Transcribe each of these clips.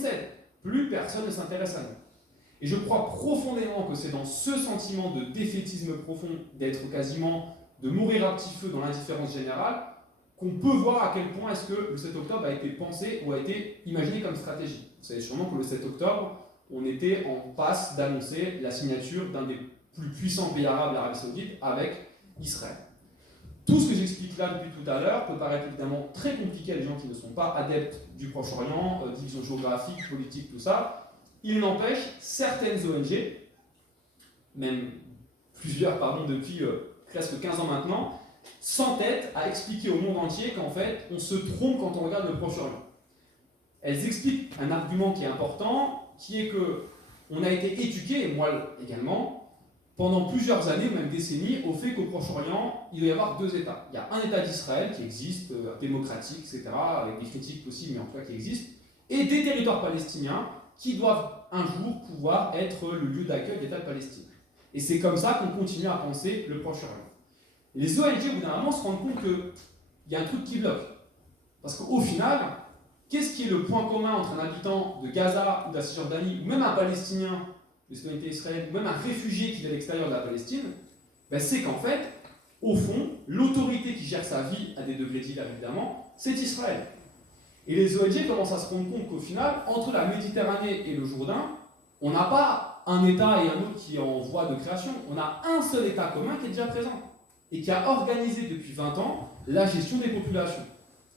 cède, plus personne ne s'intéresse à nous. Et je crois profondément que c'est dans ce sentiment de défaitisme profond, d'être quasiment, de mourir à petit feu dans l'indifférence générale, qu'on peut voir à quel point est-ce que le 7 octobre a été pensé ou a été imaginé comme stratégie. Vous savez sûrement que le 7 octobre, on était en passe d'annoncer la signature d'un des plus puissants pays arabes, l'Arabie Saoudite, avec Israël. Tout ce que j'explique là depuis tout à l'heure peut paraître évidemment très compliqué à des gens qui ne sont pas adeptes du Proche-Orient, division géographique, politique, tout ça. Il n'empêche, certaines ONG, même plusieurs depuis presque 15 ans maintenant, s'entêtent à expliquer au monde entier qu'en fait, on se trompe quand on regarde le Proche-Orient. Elles expliquent un argument qui est important, qui est que on a été éduqué, et moi également, pendant plusieurs années, même décennies, au fait qu'au Proche-Orient, il doit y avoir deux États. Il y a un État d'Israël qui existe, démocratique, etc., avec des critiques possibles, mais en tout cas qui existe, et des territoires palestiniens qui doivent un jour pouvoir être le lieu d'accueil de l'État de Palestine. Et c'est comme ça qu'on continue à penser le Proche-Orient. Les ONG, au bout d'un moment, se rendent compte qu'il y a un truc qui bloque. Parce qu'au final, qu'est-ce qui est le point commun entre un habitant de Gaza ou de la Cisjordanie, ou même un Palestinien de citoyenneté israélienne, ou même un réfugié qui vient de l'extérieur de la Palestine? C'est qu'en fait, au fond, l'autorité qui gère sa vie à des degrés divers, évidemment, c'est Israël. Et les ONG commencent à se rendre compte qu'au final, entre la Méditerranée et le Jourdain, on n'a pas un État et un autre qui est en voie de création. On a un seul État commun qui est déjà présent et qui a organisé depuis 20 ans la gestion des populations.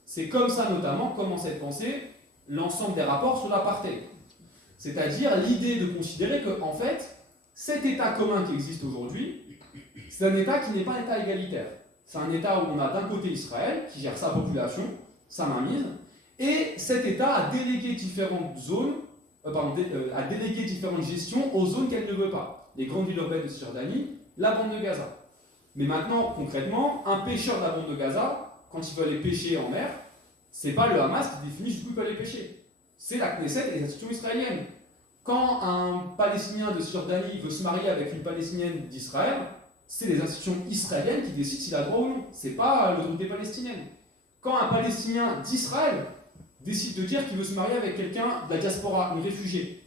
C'est comme ça notamment commence à être pensé l'ensemble des rapports sur l'apartheid. C'est-à-dire l'idée de considérer que, en fait, cet État commun qui existe aujourd'hui, c'est un État qui n'est pas un État égalitaire. C'est un État où on a d'un côté Israël, qui gère sa population, sa mainmise, et cet État a délégué différentes zones, a délégué différentes gestions aux zones qu'elle ne veut pas. Les grandes villes urbaines de Cisjordanie, la bande de Gaza. Mais maintenant, concrètement, un pêcheur de la bande de Gaza, quand il veut aller pêcher en mer, c'est pas le Hamas qui définit jusqu'où il peut aller pêcher. C'est la Knesset et les institutions israéliennes. Quand un Palestinien de Cisjordanie veut se marier avec une Palestinienne d'Israël, c'est les institutions israéliennes qui décident s'il a droit ou non. C'est pas l'autorité palestinienne. Quand un Palestinien d'Israël décide de dire qu'il veut se marier avec quelqu'un de la diaspora, une réfugiée,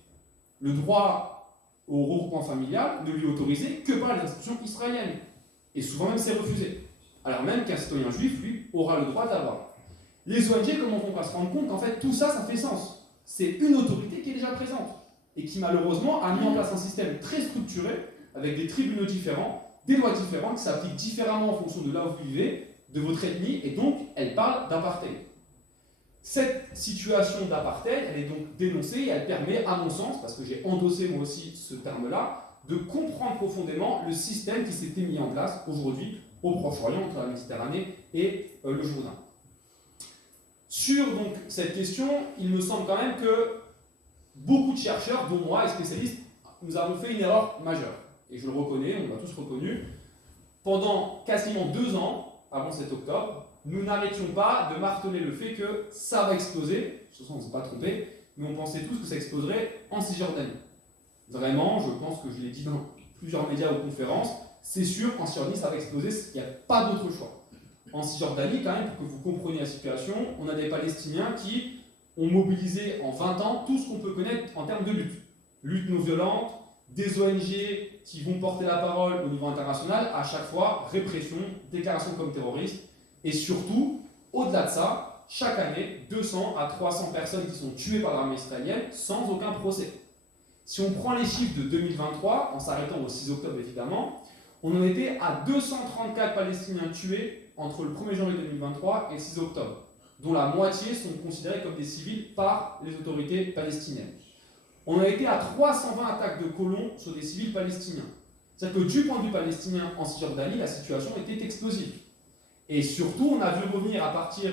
le droit au regroupement familial ne lui est autorisé que par les institutions israéliennes. Et souvent même c'est refusé. Alors même qu'un citoyen juif, lui, aura le droit d'avoir. Les ONG, comment vont pas se rendre compte qu'en fait tout ça, ça fait sens. C'est une autorité qui est déjà présente et qui malheureusement a mis en place un système très structuré avec des tribunaux différents, des lois différentes qui s'appliquent différemment en fonction de là où vous vivez, de votre ethnie, et donc elle parle d'apartheid. Cette situation d'apartheid, elle est donc dénoncée et elle permet, à mon sens, parce que j'ai endossé moi aussi ce terme-là, de comprendre profondément le système qui s'était mis en place aujourd'hui au Proche-Orient, entre la Méditerranée et le Jourdain. Sur donc, cette question, il me semble quand même que beaucoup de chercheurs, dont moi et spécialistes, nous avons fait une erreur majeure. Et je le reconnais, on l'a tous reconnu. Pendant quasiment 2 ans, avant cet octobre, nous n'arrêtions pas de marteler le fait que ça va exploser. Sur ça, on ne s'est pas trompé, mais on pensait tous que ça exploserait en Cisjordanie. Vraiment, je pense que je l'ai dit dans plusieurs médias ou conférences, c'est sûr qu'en Cisjordanie, ça va exploser, il n'y a pas d'autre choix. En Cisjordanie, quand même, pour que vous compreniez la situation, on a des Palestiniens qui ont mobilisé en 20 ans tout ce qu'on peut connaître en termes de lutte. Lutte non violente, des ONG qui vont porter la parole au niveau international, à chaque fois, répression, déclaration comme terroriste, et surtout, au-delà de ça, chaque année, 200 à 300 personnes qui sont tuées par l'armée israélienne sans aucun procès. Si on prend les chiffres de 2023, en s'arrêtant au 6 octobre évidemment, on en était à 234 Palestiniens tués entre le 1er janvier 2023 et le 6 octobre, dont la moitié sont considérés comme des civils par les autorités palestiniennes. On a été à 320 attaques de colons sur des civils palestiniens. C'est-à-dire que du point de vue palestinien en Cisjordanie, la situation était explosive. Et surtout, on a vu revenir à partir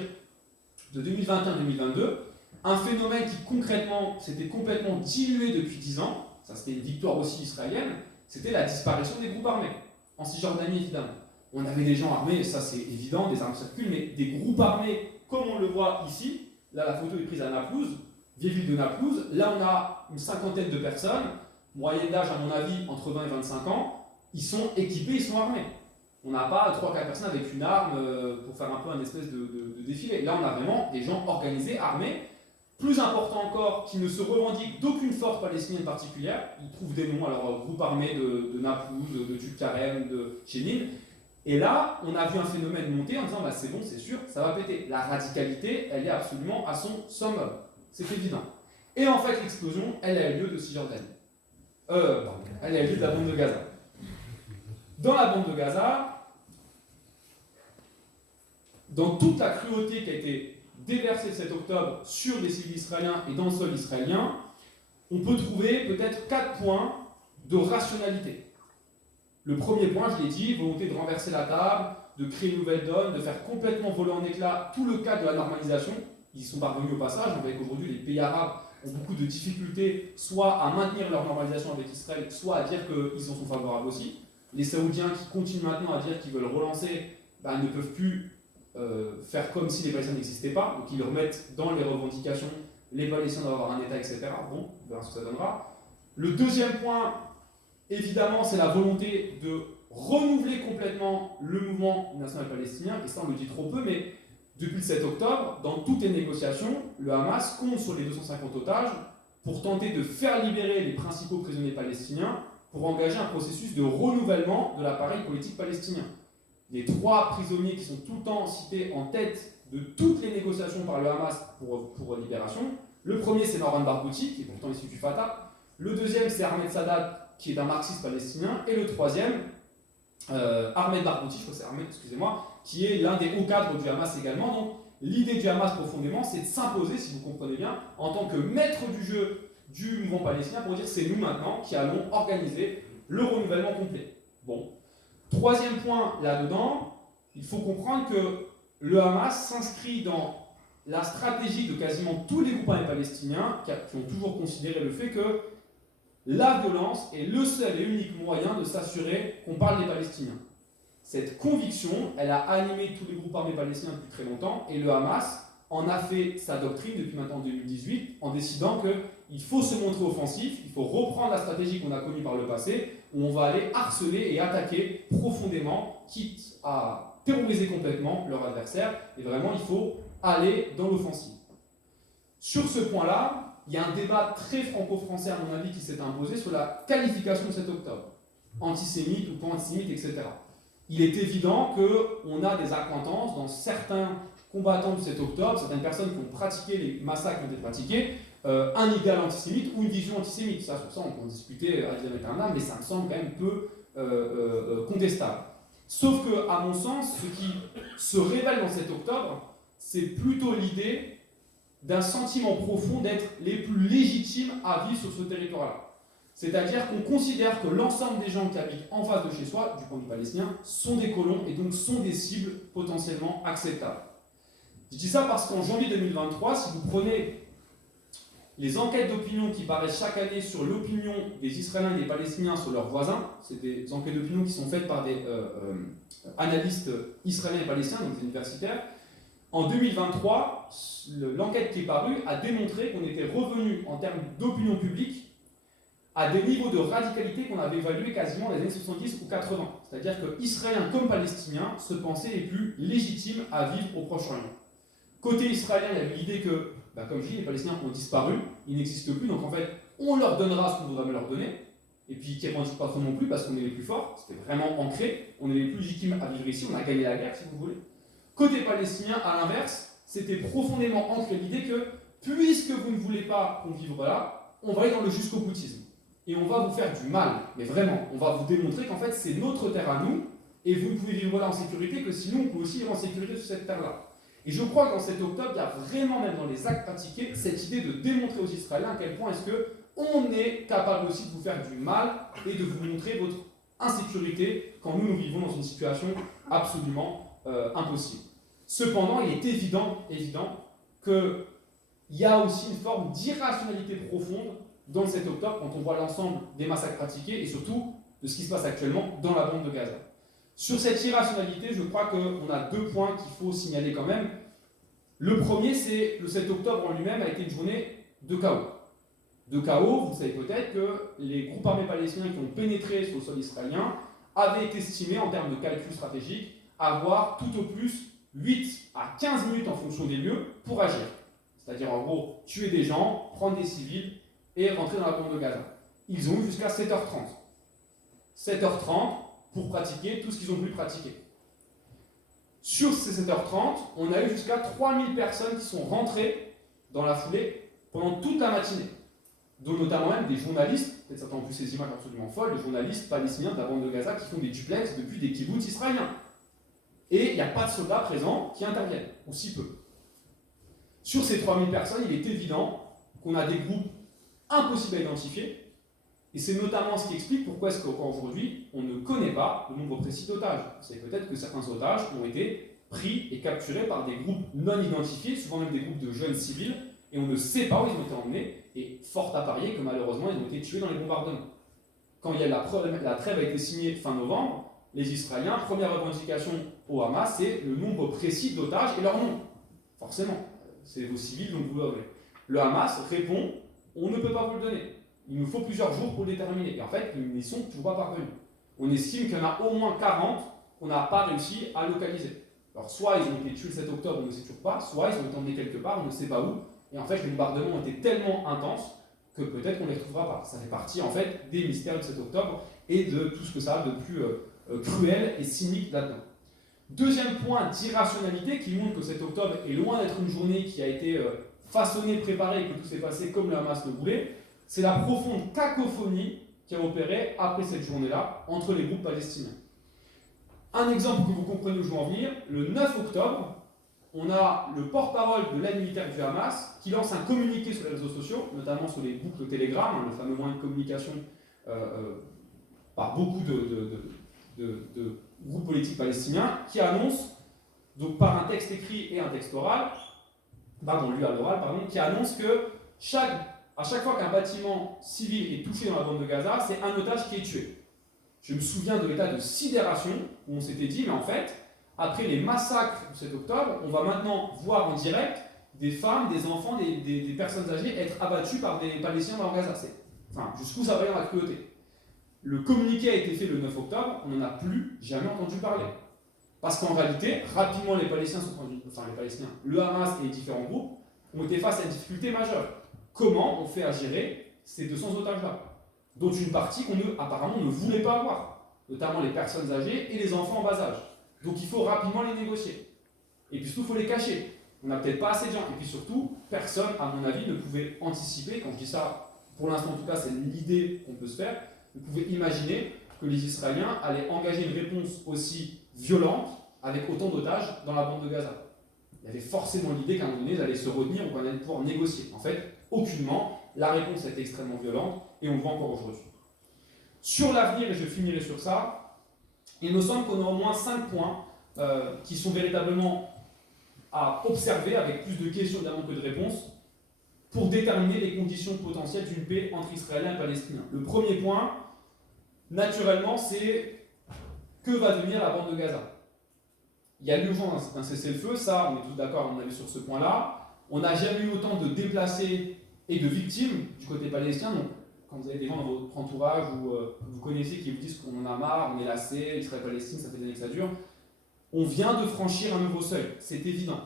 de 2021-2022 un phénomène qui concrètement s'était complètement dilué depuis 10 ans, ça c'était une victoire aussi israélienne, c'était la disparition des groupes armés, en Cisjordanie évidemment. On avait des gens armés, ça c'est évident, des armes circulent, mais des groupes armés, comme on le voit ici, là la photo est prise à Naplouse, vieille ville de Naplouse, là on a une cinquantaine de personnes, moyenne d'âge à mon avis entre 20 et 25 ans, ils sont équipés, ils sont armés. On n'a pas 3-4 personnes avec une arme pour faire un peu un espèce de défilé. Là on a vraiment des gens organisés, armés, plus important encore, qui ne se revendiquent d'aucune force palestinienne particulière. Ils trouvent des noms, alors groupe armé de Naplouse, de Tulkarem, de Jenin. Et là, on a vu un phénomène monter en disant bah, c'est bon, c'est sûr, ça va péter. La radicalité, elle est absolument à son summum. C'est évident. Et en fait, l'explosion, elle a eu lieu de Cisjordanie. Elle a eu lieu de la bande de Gaza. Dans la bande de Gaza, dans toute la cruauté qui a été déversée le 7 octobre sur les civils israéliens et dans le sol israélien, on peut trouver peut-être 4 points de rationalité. Le premier point, je l'ai dit, volonté de renverser la table, de créer une nouvelle donne, de faire complètement voler en éclats tout le cadre de la normalisation. Ils y sont parvenus au passage. On voit qu'aujourd'hui, les pays arabes ont beaucoup de difficultés, soit à maintenir leur normalisation avec Israël, soit à dire qu'ils en sont favorables aussi. Les Saoudiens qui continuent maintenant à dire qu'ils veulent relancer, ne peuvent plus faire comme si les Palestiniens n'existaient pas. Donc ils remettent dans les revendications les Palestiniens doivent avoir un État, etc. Bon, on verra ce que ça donnera. Le deuxième point, évidemment, c'est la volonté de renouveler complètement le mouvement national palestinien. Et ça, on le dit trop peu, mais depuis le 7 octobre, dans toutes les négociations, le Hamas compte sur les 250 otages pour tenter de faire libérer les principaux prisonniers palestiniens pour engager un processus de renouvellement de l'appareil politique palestinien. Les 3 prisonniers qui sont tout le temps cités en tête de toutes les négociations par le Hamas pour libération, le premier c'est Noran Barghouti, qui est pourtant issu du Fatah, le deuxième c'est Ahmed Sadat, qui est un marxiste palestinien, et le troisième, Ahmed Barghouti, je crois que c'est Ahmed, excusez-moi, qui est l'un des hauts cadres du Hamas également. Donc l'idée du Hamas profondément, c'est de s'imposer, si vous comprenez bien, en tant que maître du jeu du mouvement palestinien pour dire c'est nous maintenant qui allons organiser le renouvellement complet. Bon. Troisième point là-dedans, il faut comprendre que le Hamas s'inscrit dans la stratégie de quasiment tous les groupes armés palestiniens qui ont toujours considéré le fait que la violence est le seul et unique moyen de s'assurer qu'on parle des Palestiniens. Cette conviction, elle a animé tous les groupes armés palestiniens depuis très longtemps et le Hamas en a fait sa doctrine depuis maintenant 2018 en décidant qu'il faut se montrer offensif, il faut reprendre la stratégie qu'on a connue par le passé où on va aller harceler et attaquer profondément, quitte à terroriser complètement leur adversaire et vraiment il faut aller dans l'offensive. Sur ce point-là, il y a un débat très franco-français à mon avis qui s'est imposé sur la qualification de 7 octobre, antisémite ou pas antisémite, etc. Il est évident qu'on a des accointances dans certains combattants du 7 octobre, certaines personnes qui ont pratiqué les massacres qui ont été pratiqués, un idéal antisémite ou une vision antisémite. Ça, sur ça, on peut en discuter à vitam aeternam, mais ça me semble quand même peu contestable. Sauf que, à mon sens, ce qui se révèle dans 7 octobre, c'est plutôt l'idée d'un sentiment profond d'être les plus légitimes à vivre sur ce territoire-là. C'est-à-dire qu'on considère que l'ensemble des gens qui habitent en face de chez soi, du point de vue palestinien, sont des colons et donc sont des cibles potentiellement acceptables. Je dis ça parce qu'en janvier 2023, si vous prenez les enquêtes d'opinion qui paraissent chaque année sur l'opinion des Israéliens et des Palestiniens sur leurs voisins, c'est des enquêtes d'opinion qui sont faites par des analystes israéliens et palestiniens, donc des universitaires. En 2023, l'enquête qui est parue a démontré qu'on était revenu en termes d'opinion publique à des niveaux de radicalité qu'on avait évalués quasiment dans les années 70 ou 80. C'est-à-dire que Israéliens comme Palestiniens se pensaient les plus légitimes à vivre au Proche-Orient. Côté israélien, il y avait l'idée que, comme je dis, les Palestiniens ont disparu, ils n'existent plus, donc en fait, on leur donnera ce qu'on voudra leur donner, et puis qui ne revendiquent pas trop non plus parce qu'on est les plus forts, c'était vraiment ancré, on est les plus légitimes à vivre ici, on a gagné la guerre si vous voulez. Côté palestinien, à l'inverse, c'était profondément ancré l'idée que, puisque vous ne voulez pas qu'on vive là, on va aller dans le jusqu'au-boutisme. Et on va vous faire du mal, mais vraiment, on va vous démontrer qu'en fait c'est notre terre à nous, et vous ne pouvez vivre là en sécurité que si nous on peut aussi vivre en sécurité sur cette terre-là. Et je crois que dans cet octobre, il y a vraiment, même dans les actes pratiqués, cette idée de démontrer aux Israéliens à quel point est-ce qu'on est capable aussi de vous faire du mal et de vous montrer votre insécurité quand nous vivons dans une situation absolument impossible. Cependant, il est évident qu'il y a aussi une forme d'irrationalité profonde dans le 7 octobre quand on voit l'ensemble des massacres pratiqués et surtout de ce qui se passe actuellement dans la bande de Gaza. Sur cette irrationalité, je crois qu'on a 2 points qu'il faut signaler quand même. Le premier, c'est le 7 octobre en lui-même a été une journée de chaos. De chaos, vous savez peut-être que les groupes armés palestiniens qui ont pénétré sur le sol israélien avaient été estimés en termes de calcul stratégique avoir tout au plus 8 à 15 minutes en fonction des lieux pour agir. C'est-à-dire en gros, tuer des gens, prendre des civils et rentrer dans la bande de Gaza. Ils ont eu jusqu'à 7h30. 7h30 pour pratiquer tout ce qu'ils ont voulu pratiquer. Sur ces 7h30, on a eu jusqu'à 3000 personnes qui sont rentrées dans la foulée pendant toute la matinée, dont notamment même des journalistes, peut-être certains ont vu ces images absolument folles, de journalistes palestiniens de la bande de Gaza qui font des duplex depuis des kibboutz israéliens. Et il n'y a pas de soldats présents qui interviennent, ou si peu. Sur ces 3000 personnes, il est évident qu'on a des groupes impossibles à identifier, et c'est notamment ce qui explique pourquoi est-ce qu'aujourd'hui, on ne connaît pas le nombre précis d'otages. C'est peut-être que certains otages ont été pris et capturés par des groupes non identifiés, souvent même des groupes de jeunes civils, et on ne sait pas où ils ont été emmenés, et fort à parier que malheureusement, ils ont été tués dans les bombardements. Quand la trêve a été signée fin novembre, les Israéliens, première revendication au Hamas, c'est le nombre précis d'otages et leur nom. Forcément, c'est vos civils, donc vous l'aurez. Le Hamas répond, on ne peut pas vous le donner. Il nous faut plusieurs jours pour le déterminer. Et en fait, ils n'y sont toujours pas parvenus. On estime qu'il y en a au moins 40 qu'on n'a pas réussi à localiser. Alors, soit ils ont été tués le 7 octobre, on ne sait toujours pas, soit ils ont été emmenés quelque part, on ne sait pas où. Et en fait, les bombardements ont été tellement intenses que peut-être qu'on ne les retrouvera pas. Ça fait partie, en fait, des mystères du 7 octobre et de tout ce que ça a de plus cruel et cynique là-dedans. Deuxième point d'irrationalité qui montre que 7 octobre est loin d'être une journée qui a été façonnée, préparée et que tout s'est passé comme le Hamas le voulait, c'est la profonde cacophonie qui a opéré après cette journée-là entre les groupes palestiniens. Un exemple que vous comprenez où je veux en venir, le 9 octobre, on a le porte-parole de l'aide militaire du Hamas qui lance un communiqué sur les réseaux sociaux, notamment sur les boucles Telegram, le fameux moyen de communication par beaucoup de groupes politiques palestiniens, qui annonce, donc par un texte écrit et un texte oral, lu à l'oral, qui annonce que à chaque fois qu'un bâtiment civil est touché dans la bande de Gaza, c'est un otage qui est tué. Je me souviens de l'état de sidération où on s'était dit, mais en fait, après les massacres du 7 octobre, on va maintenant voir en direct des femmes, des enfants, des personnes âgées être abattues par des Palestiniens dans Gaza. Jusqu'où ça va dans la cruauté. Le communiqué a été fait le 9 octobre, on n'en a plus jamais entendu parler. Parce qu'en réalité, rapidement, les Palestiniens, le Hamas et les différents groupes ont été face à une difficulté majeure. Comment on fait à gérer ces 200 otages-là, dont une partie qu'on apparemment ne voulait pas avoir, notamment les personnes âgées et les enfants en bas âge. Donc il faut rapidement les négocier. Et puis surtout, il faut les cacher. On n'a peut-être pas assez de gens. Et puis surtout, personne, à mon avis, ne pouvait anticiper, quand je dis ça, pour l'instant en tout cas, c'est l'idée qu'on peut se faire, ne pouvait imaginer que les Israéliens allaient engager une réponse aussi violente avec autant d'otages dans la bande de Gaza. Il y avait forcément l'idée qu'à un moment donné, ils allaient se retenir ou qu'on allait pouvoir négocier. En fait, aucunement, la réponse a été extrêmement violente et on le voit encore aujourd'hui. Sur l'avenir, et je finirai sur ça, il me semble qu'on a au moins 5 points qui sont véritablement à observer avec plus de questions évidemment que de réponses pour déterminer les conditions potentielles d'une paix entre Israéliens et Palestiniens. Le premier point, naturellement, c'est que va devenir la bande de Gaza. Il y a l'urgence d'un cessez-le-feu, ça, on est tous d'accord à mon avis sur ce point-là. On n'a jamais eu autant de déplacés et de victimes du côté palestinien. Donc, quand vous avez des gens dans votre entourage ou vous connaissez qui vous disent qu'on en a marre, on est lassé, Israël-Palestine, ça fait des années que ça dure, on vient de franchir un nouveau seuil, c'est évident.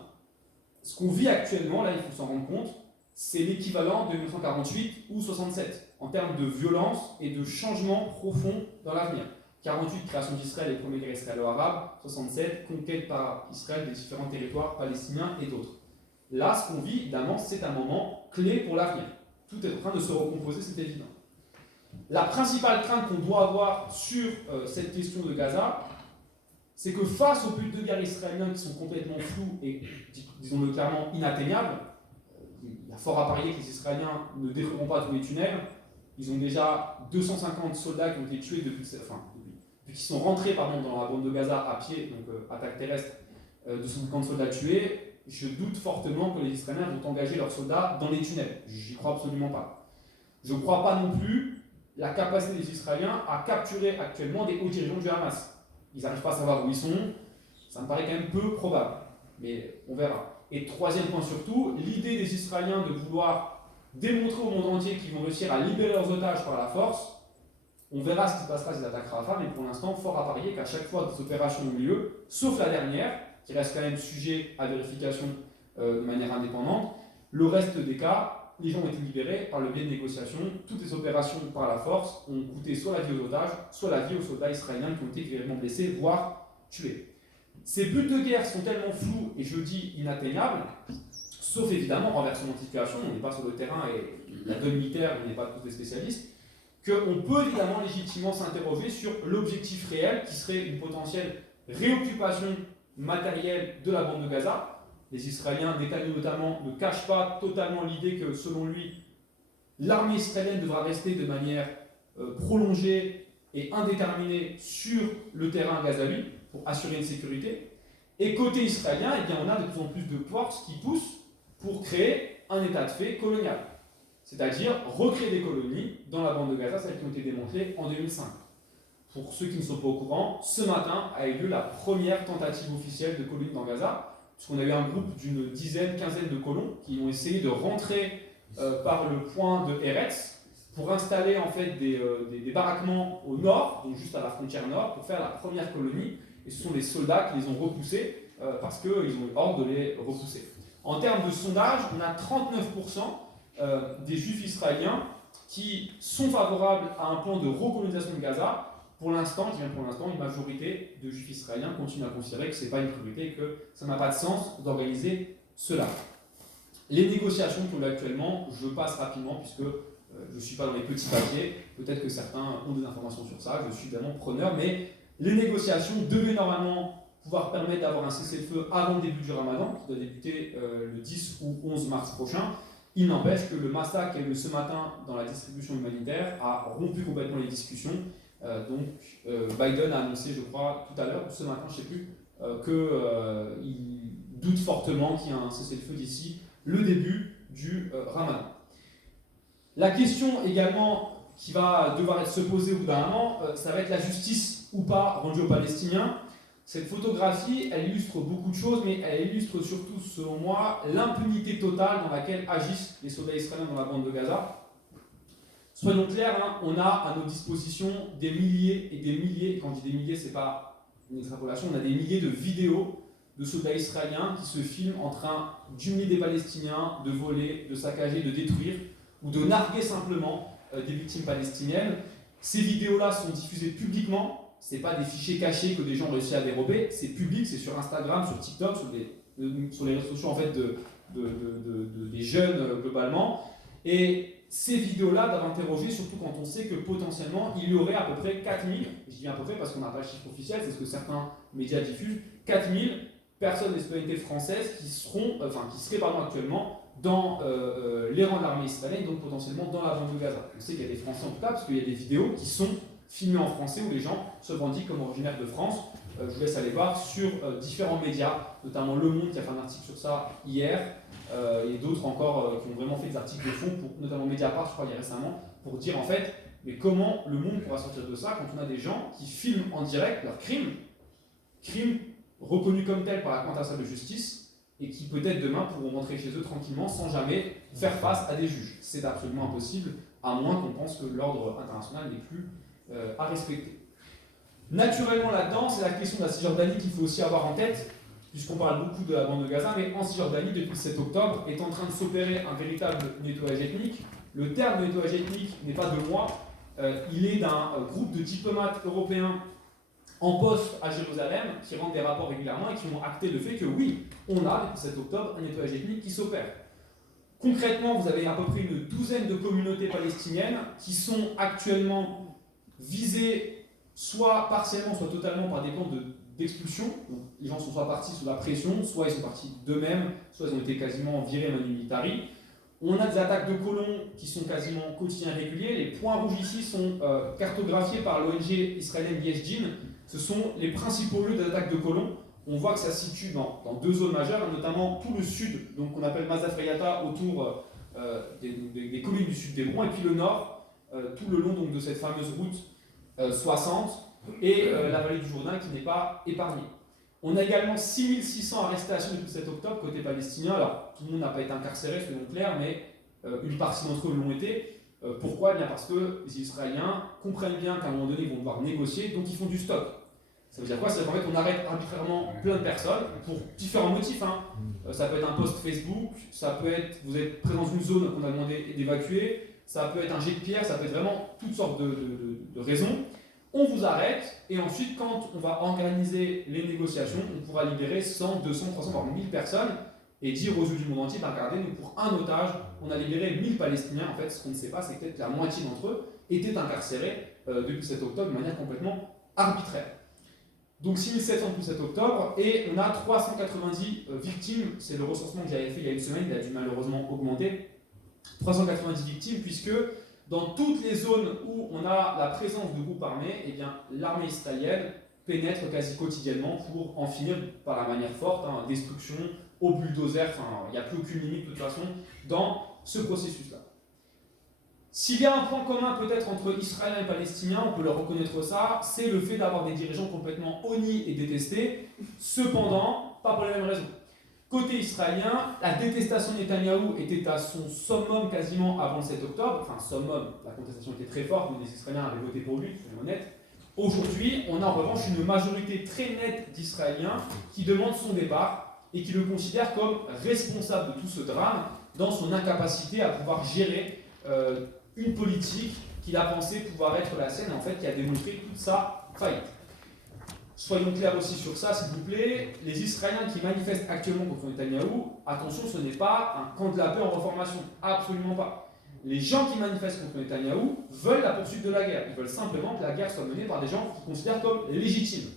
Ce qu'on vit actuellement, là, il faut s'en rendre compte, c'est l'équivalent de 1948 ou 67, en termes de violence et de changement profond dans l'avenir. 48, création d'Israël et le premier guerre israélo-arabe. 67, conquête par Israël des différents territoires palestiniens et d'autres. Là, ce qu'on vit, évidemment, c'est un moment clé pour l'avenir. Tout est en train de se recomposer, c'est évident. La principale crainte qu'on doit avoir sur cette question de Gaza, c'est que face aux buts de guerre israéliens qui sont complètement flous et, disons-le clairement, inatteignables, il y a fort à parier que les Israéliens ne détruiront pas tous les tunnels. Ils ont déjà 250 soldats qui ont été tués depuis qu'ils sont rentrés dans la bande de Gaza à pied, donc attaque terrestre, 250 soldats tués. Je doute fortement que les Israéliens vont engager leurs soldats dans les tunnels. J'y crois absolument pas. Je ne crois pas non plus la capacité des Israéliens à capturer actuellement des hauts dirigeants du Hamas. Ils n'arrivent pas à savoir où ils sont. Ça me paraît quand même peu probable. Mais on verra. Et troisième point surtout, l'idée des Israéliens de vouloir démontrer au monde entier qu'ils vont réussir à libérer leurs otages par la force. On verra ce qui se passera s'ils attaquent Rafah, mais pour l'instant, fort à parier qu'à chaque fois que des opérations ont lieu, sauf la dernière, qui reste quand même sujet à vérification de manière indépendante, Le reste des cas, les gens ont été libérés par le biais de négociations. Toutes les opérations par la force ont coûté soit la vie aux otages, soit la vie aux soldats israéliens qui ont été grièvement blessés, voire tués. Ces buts de guerre sont tellement flous et je dis inatteignables, sauf évidemment renversement de situation, on n'est pas sur le terrain et la donne militaire, on n'est pas tous des spécialistes, qu'on peut évidemment légitimement s'interroger sur l'objectif réel qui serait une potentielle réoccupation matérielle de la bande de Gaza. Les Israéliens, Netanyahu notamment, ne cachent pas totalement l'idée que, selon lui, l'armée israélienne devra rester de manière prolongée et indéterminée sur le terrain gazaoui pour assurer une sécurité. Et côté israélien, eh bien, on a de plus en plus de forces qui poussent pour créer un état de fait colonial. C'est-à-dire recréer des colonies dans la bande de Gaza, celles qui ont été démantelées en 2005. Pour ceux qui ne sont pas au courant, ce matin a eu lieu la première tentative officielle de colonie dans Gaza, puisqu'on a eu un groupe d'une dizaine, quinzaine de colons qui ont essayé de rentrer par le point de Eretz pour installer en fait des baraquements au nord, donc juste à la frontière nord, pour faire la première colonie. Et ce sont les soldats qui les ont repoussés parce qu'ils ont eu ordre de les repousser. En termes de sondage, on a 39% des juifs israéliens qui sont favorables à un plan de recolonisation de Gaza. Pour l'instant, je dis bien pour l'instant, une majorité de juifs israéliens continuent à considérer que ce n'est pas une priorité et que ça n'a pas de sens d'organiser cela. Les négociations qui ont lieu actuellement, je passe rapidement puisque je ne suis pas dans les petits papiers, peut-être que certains ont des informations sur ça, je suis évidemment preneur, mais les négociations devaient normalement pouvoir permettre d'avoir un cessez-le-feu avant le début du Ramadan, qui doit débuter le 10 ou 11 mars prochain. Il n'empêche que le massacre qui a eu lieu ce matin dans la distribution humanitaire a rompu complètement les discussions. Biden a annoncé, je crois, tout à l'heure, ou ce matin, je ne sais plus, qu'il doute fortement qu'il y ait un cessez-le-feu d'ici le début du Ramadan. La question également qui va devoir se poser au bout d'un moment, ça va être la justice ou pas rendue aux Palestiniens. Cette photographie, elle illustre beaucoup de choses, mais elle illustre surtout, selon moi, l'impunité totale dans laquelle agissent les soldats israéliens dans la bande de Gaza. Soyons clairs, hein, on a à nos dispositions des milliers et des milliers, et quand je dis des milliers, ce n'est pas une extrapolation, on a des milliers de vidéos de soldats israéliens qui se filment en train d'humilier des Palestiniens, de voler, de saccager, de détruire, ou de narguer simplement des victimes palestiniennes. Ces vidéos-là sont diffusées publiquement. Ce n'est pas des fichiers cachés que des gens ont réussi à dérober, c'est public, c'est sur Instagram, sur TikTok, sur les réseaux sociaux en fait, des jeunes globalement. Et ces vidéos-là doivent interroger, surtout quand on sait que potentiellement il y aurait à peu près 4000, je dis à peu près parce qu'on n'a pas le chiffre officiel, c'est ce que certains médias diffusent, 4000 personnes de nationalité française qui seraient actuellement dans les rangs de l'armée israélienne, donc potentiellement dans la bande de Gaza. On sait qu'il y a des Français en tout cas, parce qu'il y a des vidéos qui sont filmé en français où les gens se revendiquent comme originaires de France. Je vous laisse aller voir sur différents médias, notamment Le Monde qui a fait un article sur ça hier, et d'autres encore qui ont vraiment fait des articles de fond, notamment Mediapart, je crois, il y a récemment, pour dire en fait, mais comment le monde pourra sortir de ça quand on a des gens qui filment en direct leurs crimes reconnus comme tels par la Cour internationale de justice, et qui peut-être demain pourront rentrer chez eux tranquillement sans jamais faire face à des juges. C'est absolument impossible, à moins qu'on pense que l'ordre international n'est plus à respecter. Naturellement là-dedans, c'est la question de la Cisjordanie qu'il faut aussi avoir en tête, puisqu'on parle beaucoup de la bande de Gaza, mais en Cisjordanie, depuis le 7 octobre, est en train de s'opérer un véritable nettoyage ethnique. Le terme de nettoyage ethnique n'est pas de moi, il est d'un groupe de diplomates européens en poste à Jérusalem, qui rendent des rapports régulièrement et qui ont acté le fait que oui, on a, depuis 7 octobre, un nettoyage ethnique qui s'opère. Concrètement, vous avez à peu près une douzaine de communautés palestiniennes qui sont actuellement visés soit partiellement, soit totalement par des plans d'expulsion. Donc, les gens sont soit partis sous la pression, soit ils sont partis d'eux-mêmes, soit ils ont été quasiment virés manu militari. On a des attaques de colons qui sont quasiment quotidiens et réguliers. Les points rouges ici sont cartographiés par l'ONG israélienne Yesh Din. Ce sont les principaux lieux d'attaque de colons. On voit que ça se situe dans deux zones majeures, notamment tout le sud, donc qu'on appelle Mazafreyata, autour des collines du sud d'Hébron, et puis le nord, tout le long donc, de cette fameuse route 60, et la vallée du Jourdain qui n'est pas épargnée. On a également 6600 arrestations depuis 7 octobre côté palestinien. Alors, tout le monde n'a pas été incarcéré, soyons clairs, mais une partie d'entre eux l'ont été. Pourquoi ? Eh bien parce que les Israéliens comprennent bien qu'à un moment donné, ils vont devoir négocier, donc ils font du stock. Ça veut dire quoi? C'est qu'en fait, on arrête arbitrairement plein de personnes pour différents motifs. Hein. Ça peut être un post Facebook, ça peut être vous êtes présent dans une zone qu'on a demandé d'évacuer, ça peut être un jet de pierre, ça peut être vraiment toutes sortes de raisons. On vous arrête et ensuite, quand on va organiser les négociations, on pourra libérer 100, 200, 300, voire 1000 personnes et dire aux yeux du monde entier, bah, regardez, nous, pour un otage, on a libéré 1000 Palestiniens. En fait, ce qu'on ne sait pas, c'est que peut-être la moitié d'entre eux étaient incarcérés depuis le 7 octobre de manière complètement arbitraire. Donc 6700 depuis 7 octobre, et on a 390 victimes. C'est le recensement que j'avais fait il y a une semaine, il a dû malheureusement augmenter. 390 victimes, puisque dans toutes les zones où on a la présence de groupes armés, eh bien, l'armée israélienne pénètre quasi quotidiennement pour en finir par la manière forte, hein, destruction au bulldozer, enfin, il n'y a plus aucune limite de toute façon dans ce processus-là. S'il y a un point commun peut-être entre Israéliens et Palestiniens, on peut leur reconnaître ça, c'est le fait d'avoir des dirigeants complètement honnis et détestés, cependant, pas pour les mêmes raisons. Côté israélien, la détestation de Netanyahou était à son summum quasiment avant le 7 octobre, enfin summum, la contestation était très forte, mais les Israéliens avaient voté pour lui, soyons honnêtes. Aujourd'hui, on a en revanche une majorité très nette d'Israéliens qui demandent son départ et qui le considèrent comme responsable de tout ce drame dans son incapacité à pouvoir gérer une politique qu'il a pensé pouvoir être la sienne, en fait, qui a démontré toute sa faillite. Soyons clairs aussi sur ça, s'il vous plaît. Les Israéliens qui manifestent actuellement contre Netanyahou, attention, ce n'est pas un camp de la paix en reformation. Absolument pas. Les gens qui manifestent contre Netanyahou veulent la poursuite de la guerre. Ils veulent simplement que la guerre soit menée par des gens qu'ils considèrent comme légitimes.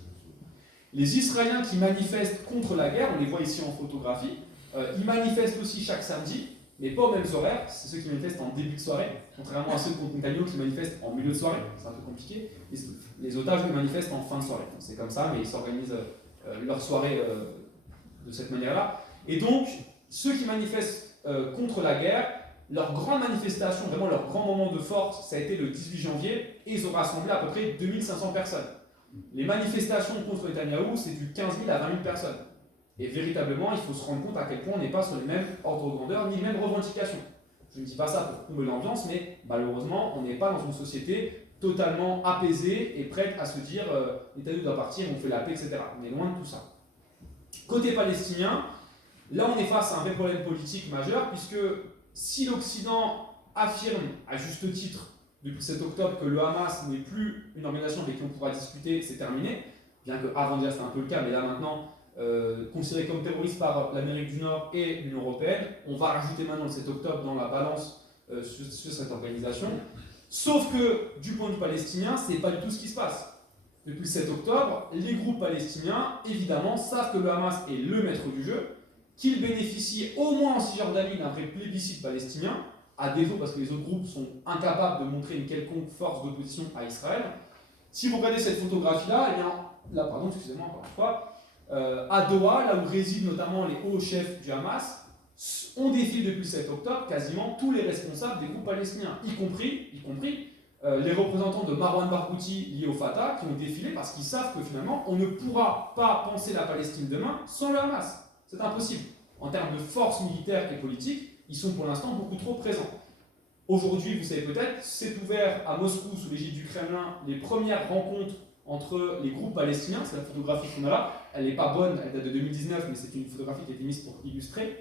Les Israéliens qui manifestent contre la guerre, on les voit ici en photographie, ils manifestent aussi chaque samedi, mais pas aux mêmes horaires. C'est ceux qui manifestent en début de soirée, contrairement à ceux contre Netanyahou qui manifestent en milieu de soirée. C'est un peu compliqué. Les otages les manifestent en fin de soirée. C'est comme ça, mais ils s'organisent leur soirée de cette manière-là. Et donc, ceux qui manifestent contre la guerre, leur grande manifestation, vraiment leur grand moment de force, ça a été le 18 janvier, et ils ont rassemblé à peu près 2500 personnes. Les manifestations contre Netanyahou, c'est du 15 000 à 20 000 personnes. Et véritablement, il faut se rendre compte à quel point on n'est pas sur les mêmes ordres de grandeur, ni les mêmes revendications. Je ne dis pas ça pour combler l'ambiance, mais malheureusement, on n'est pas dans une société totalement apaisée et prête à se dire Netanyahou doit partir, on fait la paix, etc. On est loin de tout ça. Côté palestinien, là on est face à un vrai problème politique majeur, puisque si l'Occident affirme à juste titre depuis 7 octobre que le Hamas n'est plus une organisation avec qui on pourra discuter, c'est terminé, bien qu'avant déjà c'était un peu le cas, mais là maintenant, considéré comme terroriste par l'Amérique du Nord et l'Union Européenne, on va rajouter maintenant le 7 octobre dans la balance sur cette organisation. Sauf que du point de vue palestinien, c'est pas du tout ce qui se passe. Depuis le 7 octobre, les groupes palestiniens, évidemment, savent que le Hamas est le maître du jeu, qu'il bénéficie au moins en Cisjordanie d'un vrai plébiscite palestinien, à défaut parce que les autres groupes sont incapables de montrer une quelconque force d'opposition à Israël. Si vous regardez cette photographie-là, eh bien, là, pardon, excusez-moi encore une fois, à Doha, là où résident notamment les hauts chefs du Hamas, on défile depuis le 7 octobre quasiment tous les responsables des groupes palestiniens, y compris les représentants de Marwan Barghouti liés au Fatah, qui ont défilé parce qu'ils savent que finalement, on ne pourra pas penser la Palestine demain sans le Hamas. C'est impossible. En termes de force militaire et politique, ils sont pour l'instant beaucoup trop présents. Aujourd'hui, vous savez peut-être, c'est ouvert à Moscou, sous l'égide du Kremlin, les premières rencontres entre les groupes palestiniens. C'est la photographie qu'on a là. Elle n'est pas bonne, elle date de 2019, mais c'est une photographie qui a été mise pour illustrer.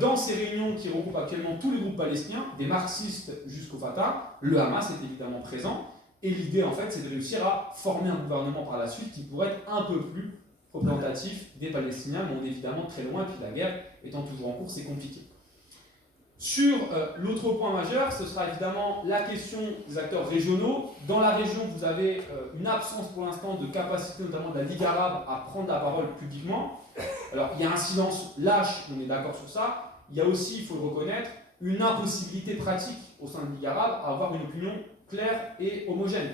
Dans ces réunions qui regroupent actuellement tous les groupes palestiniens, des marxistes jusqu'au Fatah, le Hamas est évidemment présent. Et l'idée, en fait, c'est de réussir à former un gouvernement par la suite qui pourrait être un peu plus représentatif des Palestiniens, mais on est évidemment très loin, et puis la guerre étant toujours en cours, c'est compliqué. Sur l'autre point majeur, ce sera évidemment la question des acteurs régionaux. Dans la région, vous avez une absence pour l'instant de capacité, notamment de la Ligue arabe, à prendre la parole publiquement. Alors, il y a un silence lâche, on est d'accord sur ça. Il y a aussi, il faut le reconnaître, une impossibilité pratique au sein de la Ligue arabe à avoir une opinion claire et homogène.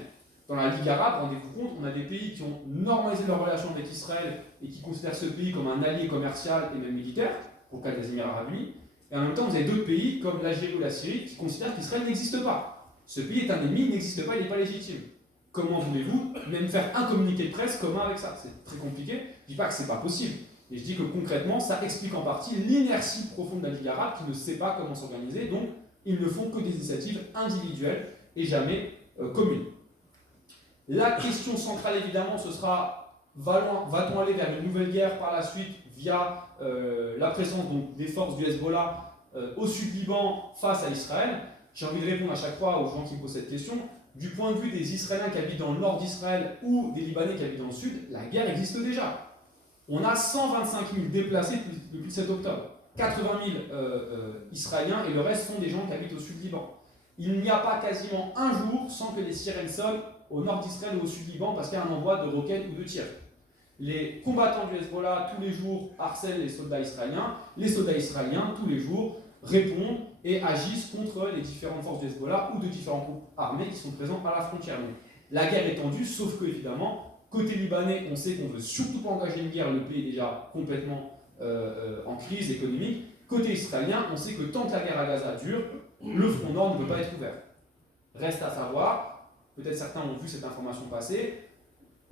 Dans la Ligue arabe, rendez-vous compte, on a des pays qui ont normalisé leurs relations avec Israël et qui considèrent ce pays comme un allié commercial et même militaire, pour le cas des Émirats arabes unis. Et en même temps, vous avez d'autres pays comme l'Algérie ou la Syrie qui considèrent qu'Israël n'existe pas. Ce pays est un ennemi, il n'existe pas, il n'est pas légitime. Comment voulez-vous même faire un communiqué de presse commun avec ça? C'est très compliqué. Je ne dis pas que ce n'est pas possible. Et je dis que concrètement, ça explique en partie l'inertie profonde de la Ligue arabe qui ne sait pas comment s'organiser. Donc, ils ne font que des initiatives individuelles et jamais communes. La question centrale, évidemment, ce sera Va-t-on aller vers une nouvelle guerre par la suite via la présence donc, des forces du Hezbollah au sud-Liban face à Israël? J'ai envie de répondre à chaque fois aux gens qui me posent cette question. Du point de vue des Israéliens qui habitent dans le nord d'Israël ou des Libanais qui habitent dans le sud, la guerre existe déjà. On a 125 000 déplacés depuis le 7 octobre. 80 000 Israéliens et le reste sont des gens qui habitent au sud Liban. Il n'y a pas quasiment un jour sans que les sirènes sonnent au nord d'Israël ou au sud Liban parce qu'il y a un envoi de roquettes ou de tirs. Les combattants du Hezbollah, tous les jours, harcèlent les soldats israéliens. Les soldats israéliens, tous les jours, répondent et agissent contre les différentes forces du Hezbollah ou de différents groupes armés qui sont présents à la frontière. Donc, la guerre est tendue, sauf que, évidemment, côté libanais, on sait qu'on ne veut surtout pas engager une guerre, le pays est déjà complètement en crise économique. Côté israélien, on sait que tant que la guerre à Gaza dure, le front nord ne peut pas être ouvert. Reste à savoir, peut-être certains ont vu cette information passer,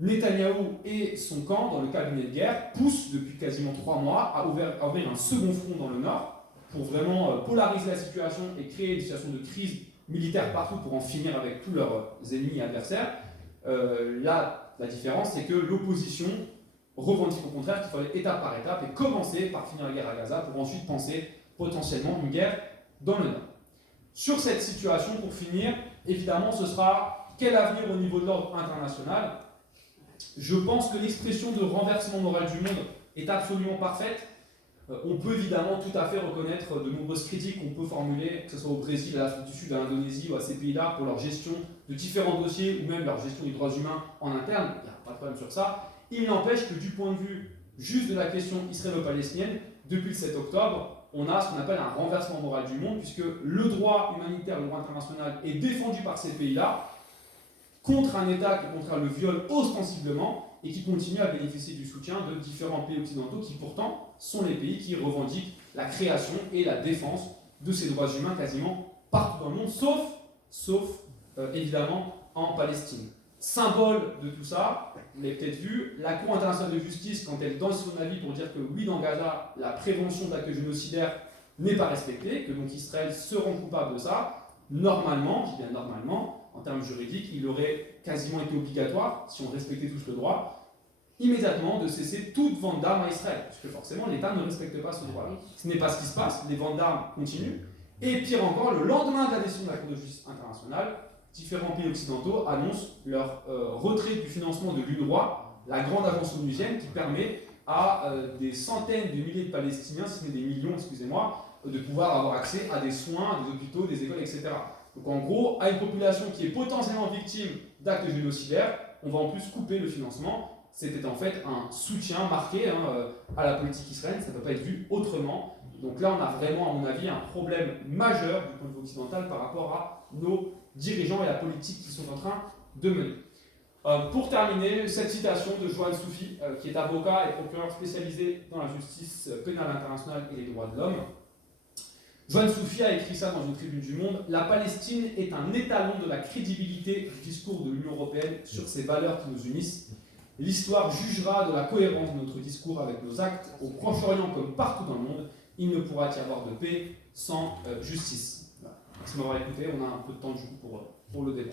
Netanyahou et son camp, dans le cabinet de guerre, poussent depuis quasiment 3 mois à ouvrir un second front dans le nord pour vraiment polariser la situation et créer une situation de crise militaire partout pour en finir avec tous leurs ennemis et adversaires. Là, la différence, c'est que l'opposition revendique au contraire qu'il fallait étape par étape et commencer par finir la guerre à Gaza pour ensuite penser potentiellement une guerre dans le nord. Sur cette situation, pour finir, évidemment, ce sera quel avenir au niveau de l'ordre international. Je pense que l'expression de renversement moral du monde est absolument parfaite. On peut évidemment tout à fait reconnaître de nombreuses critiques qu'on peut formuler, que ce soit au Brésil, à l'Afrique du Sud, à l'Indonésie ou à ces pays-là, pour leur gestion de différents dossiers ou même leur gestion des droits humains en interne. Il n'y a pas de problème sur ça. Il n'empêche que du point de vue juste de la question israélo-palestinienne, depuis le 7 octobre, on a ce qu'on appelle un renversement moral du monde, puisque le droit humanitaire, le droit international est défendu par ces pays-là contre un État qui, au contraire, le viole ostensiblement et qui continue à bénéficier du soutien de différents pays occidentaux qui, pourtant, sont les pays qui revendiquent la création et la défense de ces droits humains quasiment partout dans le monde, sauf évidemment en Palestine. Symbole de tout ça, vous l'avez peut-être vu, la Cour internationale de justice, quand elle donne son avis pour dire que oui, dans Gaza, la prévention d'actes génocidaires n'est pas respectée, que donc Israël se rend coupable de ça, normalement, je dis bien normalement, en termes juridiques, il aurait quasiment été obligatoire, si on respectait tous le droit, immédiatement de cesser toute vente d'armes à Israël, puisque forcément l'État ne respecte pas ce droit-là. Ce n'est pas ce qui se passe, les ventes d'armes continuent, et pire encore, le lendemain de la décision de la Cour de justice internationale, différents pays occidentaux annoncent leur retrait du financement de l'UNRWA, la grande agence onusienne qui permet à des centaines de milliers de Palestiniens, si ce n'est des millions, excusez-moi, de pouvoir avoir accès à des soins, à des hôpitaux, des écoles, etc. Donc en gros, à une population qui est potentiellement victime d'actes génocidaires, on va en plus couper le financement. C'était en fait un soutien marqué à la politique israélienne, ça ne peut pas être vu autrement. Donc là, on a vraiment, à mon avis, un problème majeur du point de vue occidental par rapport à nos dirigeants et la politique qu'ils sont en train de mener. Pour terminer, cette citation de Johan Soufi, qui est avocat et procureur spécialisé dans la justice pénale internationale et les droits de l'homme. Johan Soufi a écrit ça dans une tribune du Monde. La Palestine est un étalon de la crédibilité du discours de l'Union européenne sur ces valeurs qui nous unissent. L'histoire jugera de la cohérence de notre discours avec nos actes. Au Proche-Orient comme partout dans le monde, il ne pourra y avoir de paix sans justice. Voilà. Merci de m'avoir écouté. On a un peu de temps du coup pour le débat.